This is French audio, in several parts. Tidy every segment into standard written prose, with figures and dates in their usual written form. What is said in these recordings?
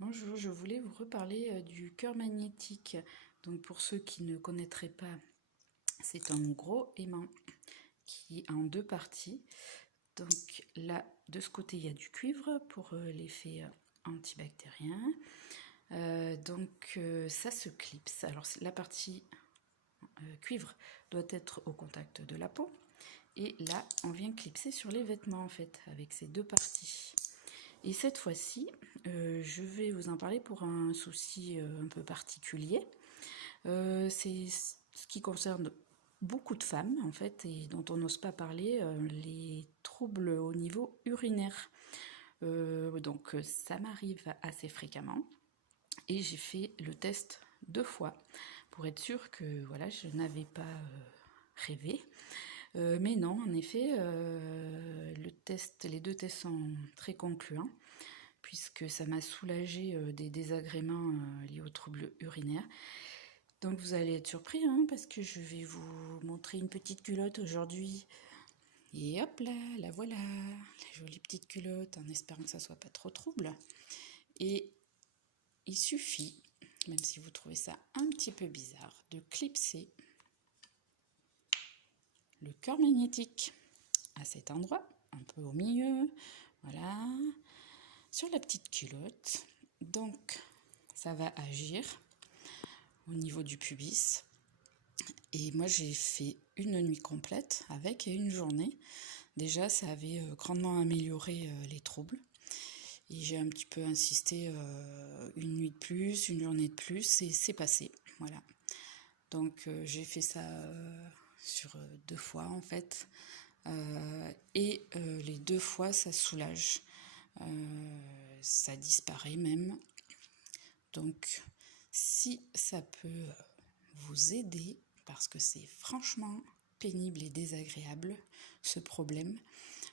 Bonjour, je voulais vous reparler du cœur magnétique. Donc pour ceux qui ne connaîtraient pas, c'est un gros aimant qui est en deux parties. Donc là, de ce côté, il y a du cuivre pour l'effet antibactérien. Ça se clipse. Alors la partie cuivre doit être au contact de la peau. Et là, on vient clipser sur les vêtements en fait, avec ces deux parties. Et cette fois-ci, je vais vous en parler pour un souci un peu particulier. C'est ce qui concerne beaucoup de femmes en fait et dont on n'ose pas parler, les troubles au niveau urinaire. Donc ça m'arrive assez fréquemment et j'ai fait le test 2 fois pour être sûre que voilà, je n'avais pas rêvé. Mais non, en effet, les deux tests sont très concluants puisque ça m'a soulagé des désagréments liés aux troubles urinaires. Donc vous allez être surpris parce que je vais vous montrer une petite culotte aujourd'hui. Et hop là, la voilà, la jolie petite culotte, en espérant que ça soit pas trop trouble. Et il suffit, même si vous trouvez ça un petit peu bizarre, de clipser le cœur magnétique à cet endroit, un peu au milieu, voilà, sur la petite culotte. Donc ça va agir au niveau du pubis. Et moi j'ai fait une nuit complète avec et une journée. Déjà ça avait grandement amélioré les troubles. Et j'ai un petit peu insisté une nuit de plus, une journée de plus et c'est passé. Voilà. Donc j'ai fait ça sur 2 fois en fait. Et les 2 fois ça soulage. Ça disparaît même. Donc si ça peut vous aider, parce que c'est franchement pénible et désagréable ce problème,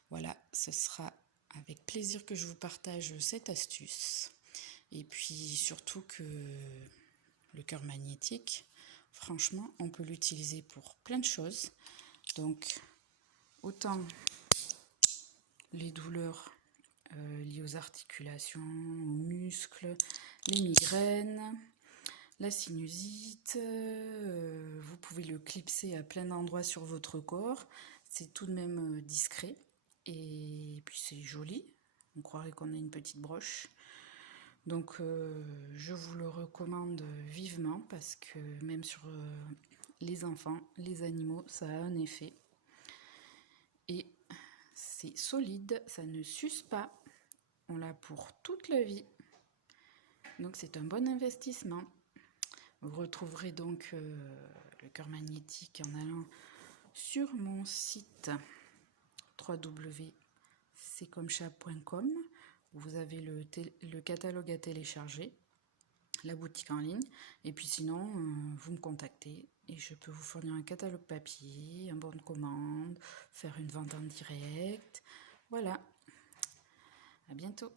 voilà, ce sera avec plaisir que je vous partage cette astuce. Et puis surtout que le cœur magnétique, franchement, on peut l'utiliser pour plein de choses. Donc autant les douleurs liées aux articulations, aux muscles, les migraines, la sinusite, vous pouvez le clipser à plein d'endroits sur votre corps. C'est tout de même discret. Et puis c'est joli. On croirait qu'on a une petite broche. Donc je vous le recommande vivement parce que même sur les enfants, les animaux, ça a un effet. Et c'est solide, ça ne s'use pas. On l'a pour toute la vie. Donc c'est un bon investissement. Vous retrouverez donc le cœur magnétique en allant sur mon site www.ccommechat.com. Vous avez le catalogue à télécharger, la boutique en ligne, et puis sinon vous me contactez et je peux vous fournir un catalogue papier, un bon de commande, faire une vente en direct. Voilà, à bientôt.